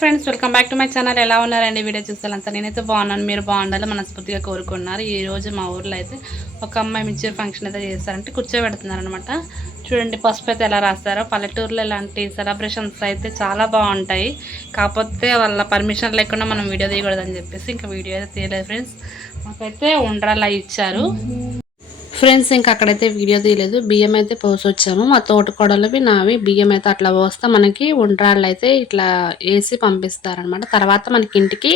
Friends welcome back to my channel. ఎలా ఉన్నారండి video చూసాలంతా? నేనైతే బాగున్నాను. మీరు బాగుండాలి మనస్ఫూర్తిగా కోరుకున్నారు ఈ రోజు మా ఊర్లో అయితే ఒక అమ్మాయి మిచ్చర్ ఫంక్షన్ అయితే చేస్తారంటే కూర్చోబెడుతున్నారనమాట చూడండి పసుపు అయితే ఎలా రాస్తారో. పల్లెటూరులో ఇలాంటి సెలబ్రేషన్స్ అయితే చాలా బాగుంటాయి. కాకపోతే వాళ్ళ పర్మిషన్ లేకుండా మనం వీడియో తీయకూడదని చెప్పేసి ఇంకా వీడియో అయితే తీయలేదు ఫ్రెండ్స్. మాకైతే ఉండ్రాలా ఇచ్చారు. ఫ్రెండ్స్ ఇంకా అక్కడైతే వీడియో తీయలేదు. బియ్యం అయితే పోసొచ్చాము. మా తోటకోడలవి నావి. బియ్యం అయితే అట్లా పోస్తే మనకి ఉండ్రాళ్ళు అయితే ఇట్లా వేసి పంపిస్తారనమాట తర్వాత మనకి ఇంటికి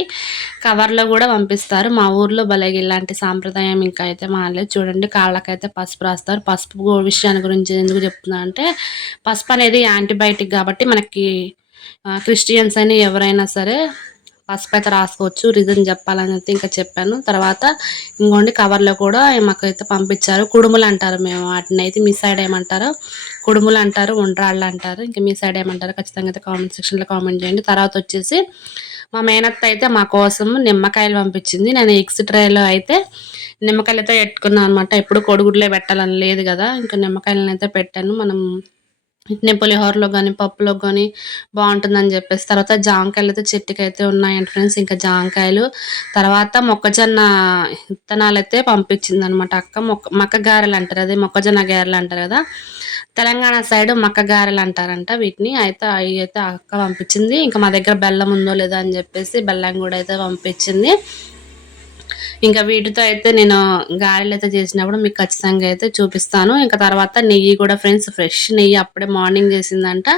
కవర్లో కూడా పంపిస్తారు. మా ఊర్లో భలే ఇలాంటి సాంప్రదాయం ఇంకా అయితే మాలేదు చూడండి కాళ్ళకైతే పసుపు రాస్తారు. పసుపు విషయాన్ని గురించి ఎందుకు చెప్తున్నా అంటే పసుపు అనేది యాంటీబయాటిక్ కాబట్టి మనకి క్రిస్టియన్స్ అయినా ఎవరైనా సరే పసుపు అయితే రాసుకోవచ్చు రీజన్ చెప్పాలని అయితే ఇంకా చెప్పాను. తర్వాత ఇంకోండి కవర్లో కూడా మాకైతే పంపించారు. కుడుములు అంటారు మేము వాటిని అయితే మీ సైడ్ ఏమంటారు? కుడుములు అంటారు ఉండ్రాళ్ళు అంటారు. ఇంకా మీ సైడ్ ఏమంటారు? ఖచ్చితంగా అయితే కామెంట్ సెక్షన్లో కామెంట్ చేయండి. తర్వాత వచ్చేసి మా మేనత్త అయితే మా కోసం నిమ్మకాయలు పంపించింది. నేను ఎగ్స్ ట్రేలో అయితే నిమ్మకాయలతో పెట్టుకున్నాను అనమాట ఎప్పుడు కొడుగుడ్లే పెట్టాలని లేదు కదా. ఇంకా నిమ్మకాయలను అయితే పెట్టాను. మనం ఇట్నే పులిహోరలో కానీ పప్పులో కానీ బాగుంటుందని చెప్పేసి. తర్వాత జామకాయలు అయితే చెట్టుకి అయితే ఉన్నాయండి ఫ్రెండ్స్. ఇంకా జామకాయలు తర్వాత మొక్కజొన్న విత్తనాలు అయితే పంపించింది అనమాట అక్క. మొక్క మక్క గారెలు అంటారు. అదే మొక్కజొన్న గారెలు అంటారు కదా. తెలంగాణ సైడ్ మక్క గారెలు అంటారంట వీటిని. అయితే అవి అయితే అక్క పంపించింది. ఇంకా మా దగ్గర బెల్లం ఉందో లేదో అని చెప్పేసి బెల్లం కూడా అయితే పంపించింది. ఇంకా వీటితో అయితే నేను గారెలు అయితే చేసినప్పుడు మీకు ఖచ్చితంగా అయితే చూపిస్తాను. ఇంకా తర్వాత నెయ్యి కూడా ఫ్రెండ్స్ ఫ్రెష్ నెయ్యి అప్పుడే మార్నింగ్ చేసిందంట.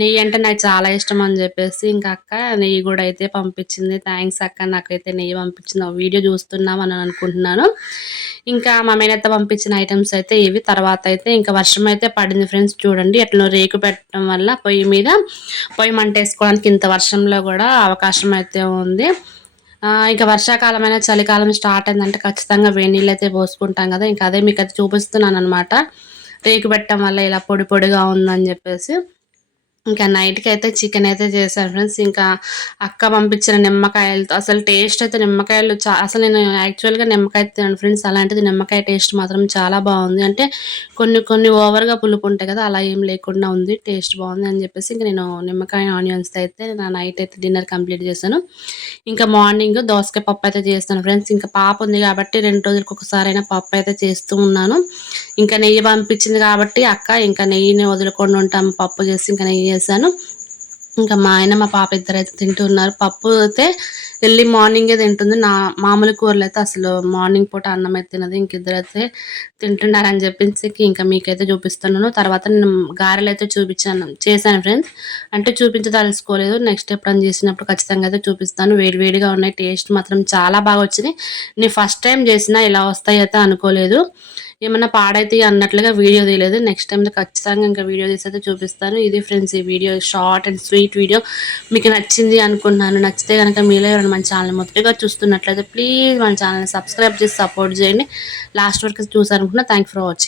నెయ్యి అంటే నాకు చాలా ఇష్టం అని చెప్పేసి ఇంకా అక్క నెయ్యి కూడా అయితే పంపించింది. థ్యాంక్స్ అక్క నాకైతే నెయ్యి పంపించింది. వీడియో చూస్తున్నాం అని అనుకుంటున్నాను. ఇంకా మా మేనత్త పంపించిన ఐటమ్స్ అయితే ఇవి. తర్వాత అయితే ఇంకా వర్షం అయితే పడింది ఫ్రెండ్స్. చూడండి ఎట్లా రేకు పెట్టడం వల్ల పొయ్యి మీద పొయ్యి మంట వేసుకోవడానికి ఇంత వర్షంలో కూడా అవకాశం అయితే ఉంది. ఇంకా వర్షాకాలమైన చలికాలం స్టార్ట్ అయిందంటే ఖచ్చితంగా వేడి అయితే పోసుకుంటాం కదా. ఇంకా అదే మీకు అది చూపిస్తున్నాను అనమాట రేకు పెట్టడం వల్ల ఇలా పొడి పొడిగా ఉందని చెప్పేసి. ఇంకా నైట్కి అయితే చికెన్ అయితే చేశాను ఫ్రెండ్స్. ఇంకా అక్క పంపించిన నిమ్మకాయలతో అసలు టేస్ట్ అయితే నిమ్మకాయలు చా అసలు నేను యాక్చువల్గా నిమ్మకాయ తిన్నాను ఫ్రెండ్స్. అలాంటిది నిమ్మకాయ టేస్ట్ మాత్రం చాలా బాగుంది. అంటే కొన్ని కొన్ని ఓవర్గా పులుపు ఉంటాయి కదా అలా ఏం లేకుండా ఉంది టేస్ట్ బాగుంది అని చెప్పేసి ఇంకా నేను నిమ్మకాయ ఆనియన్స్ అయితే నా నైట్ అయితే డిన్నర్ కంప్లీట్ చేశాను. ఇంకా మార్నింగ్ దోసకాయ పప్పు అయితే చేస్తాను ఫ్రెండ్స్. ఇంకా పాప ఉంది కాబట్టి రెండు రోజులకు ఒకసారి అయినా పప్పు అయితే చేస్తూ ఉన్నాను. ఇంకా నెయ్యి పంపించింది కాబట్టి అక్క ఇంకా నెయ్యిని వదులుకొని ఉంటాం పప్పు చేసి ఇంకా నెయ్యి చేశాను. ఇంకా మా ఆయన మా పాప ఇద్దరు అయితే తింటున్నారు. పప్పు అయితే వెళ్ళి మార్నింగే తింటుంది. నా మామూలు కూరలు అయితే అసలు మార్నింగ్ పూట అన్నం అయితే తినదు. ఇంకిద్దరు అయితే తింటున్నారని చెప్పేసి ఇంకా మీకైతే చూపిస్తున్నాను. తర్వాత నేను గారెలు అయితే చూపించాను చేశాను ఫ్రెండ్స్. అంటే చూపించదలుచుకోలేదు. నెక్స్ట్ ఎప్పుడైనా చేసినప్పుడు ఖచ్చితంగా అయితే చూపిస్తాను. వేడివేడిగా ఉన్నాయి. టేస్ట్ మాత్రం చాలా బాగా వచ్చింది. నేను ఫస్ట్ టైం చేసినా ఇలా వస్తాయి అయితే అనుకోలేదు. ఏమన్నా పాడైతే అన్నట్లుగా వీడియో తీయలేదు. నెక్స్ట్ టైం ఖచ్చితంగా ఇంకా వీడియో తీసి అయితే చూపిస్తాను. ఇది ఫ్రెండ్స్ ఈ video short and sweet video మీకు నచ్చింది అనుకుంటున్నాను. నచ్చితే కనుక మీలో ఎవరైనా మన ఛానల్ మొదటిగా చూస్తున్నట్లయితే ప్లీజ్ మన ఛానల్ని సబ్స్క్రైబ్ చేసి సపోర్ట్ చేయండి. లాస్ట్ వరకు చూసారనుకున్నా థ్యాంక్ ఫర్ వాచింగ్